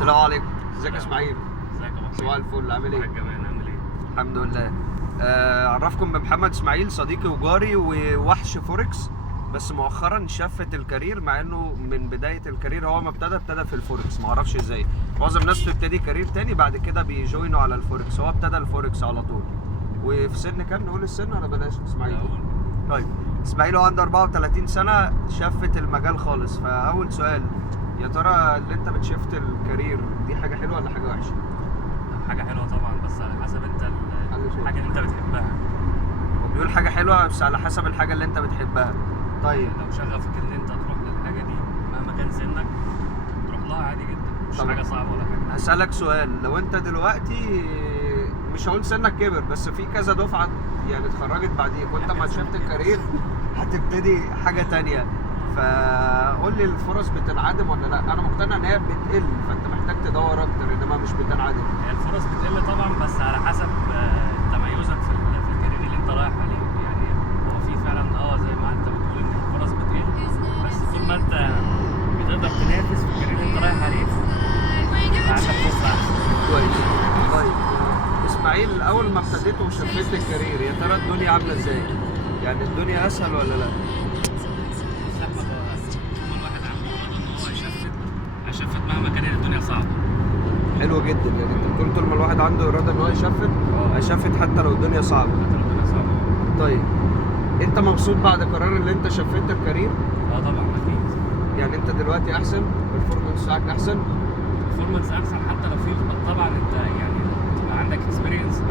السلام عليكم. ازيك يا اسماعيل؟ ازيك يا ابو صباح الفل، عامل ايه؟ كمان عامل ايه؟ الحمد لله. اعرفكم بمحمد اسماعيل، صديقي وجاري ووحش فوركس، بس مؤخرا شفت الكارير، مع انه من بدايه الكارير هو ما ابتدى في الفوركس، ما اعرفش ازاي. معظم الناس بتبتدي كارير تاني بعد كده بيجوينوا على الفوركس، هو ابتدى الفوركس على طول. وفي سن كام؟ نقول السن ولا بلاش اسماعيل؟ طيب اسماعيل هو عنده 34 سنه، شفت المجال خالص. فاول سؤال، يا ترى اللي انت بتشفت الكارير دي حاجه حلوه ولا حاجه وحشه؟ حاجه حلوه طبعا، بس على حسب انت الحاجه اللي انت بتحبها. هو بيقول حاجه حلوه بس على حسب الحاجه اللي انت بتحبها. طيب لو شغفك ان انت تروح للحاجه دي مهما كان سنك تروح لها عادي جدا، مش طبعا. حاجه صعبه ولا حاجه. هسألك سؤال، لو انت دلوقتي مش هقول سنك كبر، بس في كذا دفعه يعني اتخرجت بعديك، وانت ما شفت الكارير هتبتدي حاجه تانية، فقول لي الفرص بتنعدم ولا لا؟ انا مقتنع ان هي بتقل، فانت محتاج تدور اكتر، انما مش بتنعدم. هي الفرص بتقل طبعا، بس على حسب تميزك في الكارير اللي انت رايح عليه. يعني هو في فعلا زي ما انت بتقول ان الفرص بتقل، بس طول ما انت بتقدر تنافس في الكارير اللي انت رايح عليه يبقى عندك فرصه احسن. كويس. طيب اسماعيل، اول ما ابتديت وشفت الكارير، يا ترى الدنيا عامله ازاي؟ يعني الدنيا اسهل ولا لا؟ كل واحد عنده إرادة إن هو يشفت مهما كانت الدنيا صعبة. حلو جدا. يعني انت بتقول طول ما الواحد عنده اراده ان هو يشفت، هيشفت حتى لو الدنيا صعبه. حتى لو الدنيا صعبة. طيب انت مبسوط بعد قرار اللي انت شفت الكارير؟ طبعا أكيد. يعني انت دلوقتي احسن، البرفورمانس بتاعك احسن؟ البرفورمانس أحسن، حتى لو في طبعا أنت يعني تبقى عندك اكسبيرينس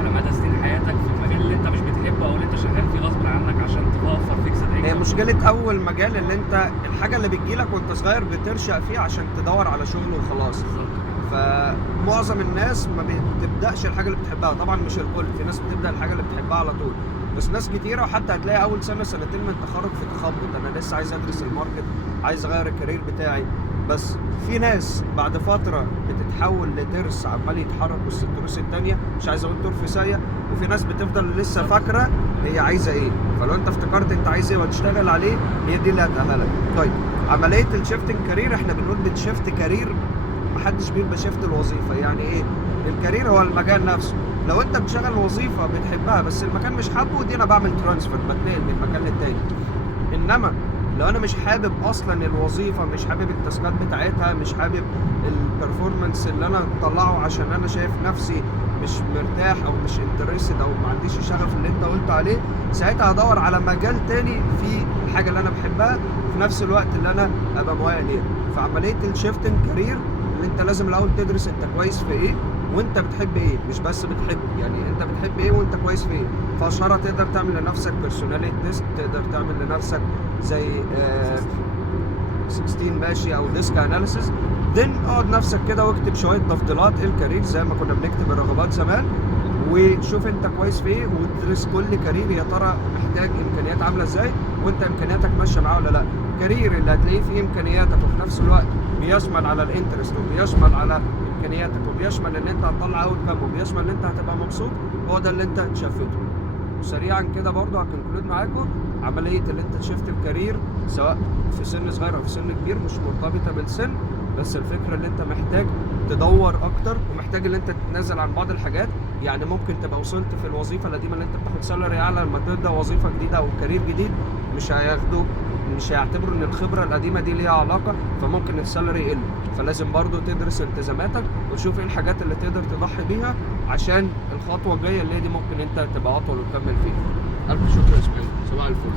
على مدى سنين حياتك في المجال اللي أنت مش بتحبه أو اللي أنت شغال فيه غصب عنك عشان توفر فيكسد إنكم. هي مشكله اول مجال اللي انت الحاجه اللي بتجيلك وانت صغير بترشق فيه عشان تدور على شغل وخلاص. بالظبط. فمعظم الناس ما بتبداش الحاجه اللي بتحبها، طبعا مش الكل، في ناس بتبدا الحاجه اللي بتحبها على طول، بس ناس كتيره. وحتى هتلاقي اول سنه سنتين من التخرج في تخبط، انا لسه عايز ادرس الماركت، عايز اغير الكارير بتاعي. بس في ناس بعد فتره بتتحول لترس عمال يتحرك وسط التروس التانيه، مش عايز اقول تور في سايه. وفي ناس بتفضل لسه فاكره هي عايزه ايه، فلو انت افتكرت انت عايز ايه وتشتغل عليه، هي دي اللي هتأهلك. طيب عمليه الشيفتنج كارير، احنا بنقول بنشفت كارير، محدش بيبقى شيفت الوظيفه. يعني ايه؟ الكارير هو المجال نفسه. لو انت بتشتغل وظيفه بتحبها بس المكان مش حابه، دي انا بعمل ترانسفير، بتنقل من مكان للتاني. انما لو انا مش حابب اصلا الوظيفه، مش حابب التاسكات بتاعتها، مش حابب البرفورمانس اللي انا بطلعه، عشان انا شايف نفسي مش مرتاح او مش انترستد او ما عنديش الشغف اللي انت قلت عليه، ساعتها هدور على مجال تاني في الحاجه اللي انا بحبها في نفس الوقت اللي انا ابقى مؤهل ليها. فعمليه الشيفتنج كارير اللي انت لازم الاول تدرس انت كويس في ايه وانت بتحب ايه، مش بس بتحب، يعني انت بتحب ايه وانت كويس في ايه. فاشهرها تقدر تعمل لنفسك بيرسوناليتي تيست، تقدر تعمل لنفسك زي 16 ماشي او ديسك اناليسيس. اقعد نفسك كده واكتب شويه تفضيلات الكارير زي ما كنا بنكتب الرغبات زمان، وشوف انت كويس في ايه، وتدرس كل كارير يا ترى محتاج امكانيات عامله ازاي وانت امكانياتك ماشيه معاه ولا لا. كارير اللي هتلاقيه فيه امكانياتك وفي نفس الوقت بيشمل على الانترست وبيشمل على امكانياتك وبيشمل ان انت هتطلع اوت كام وبيشمل ان انت هتبقى مبسوط، هو ده اللي انت تشفته. وسريعا كده برضه هكونكلود معاكم، عمليه اللي انت تشفت الكارير سواء في سن صغير او في سن كبير مش مرتبطه بالسن، بس الفكره اللي انت محتاج تدور اكتر ومحتاج ان انت تتنازل عن بعض الحاجات. يعني ممكن تبقى وصلت في الوظيفه القديمه اللي انت بتاخد سالري اعلى، لما تبدا وظيفه جديده او كارير جديد مش هيعتبروا ان الخبره القديمه دي ليها علاقه، فممكن السالري يقل. فلازم برضو تدرس التزاماتك وتشوف ايه الحاجات اللي تقدر تضحي بيها عشان الخطوه الجايه اللي دي ممكن انت تبقى اطول وتكمل فيها. الف شكر يا اسماعيل، صباح الفل.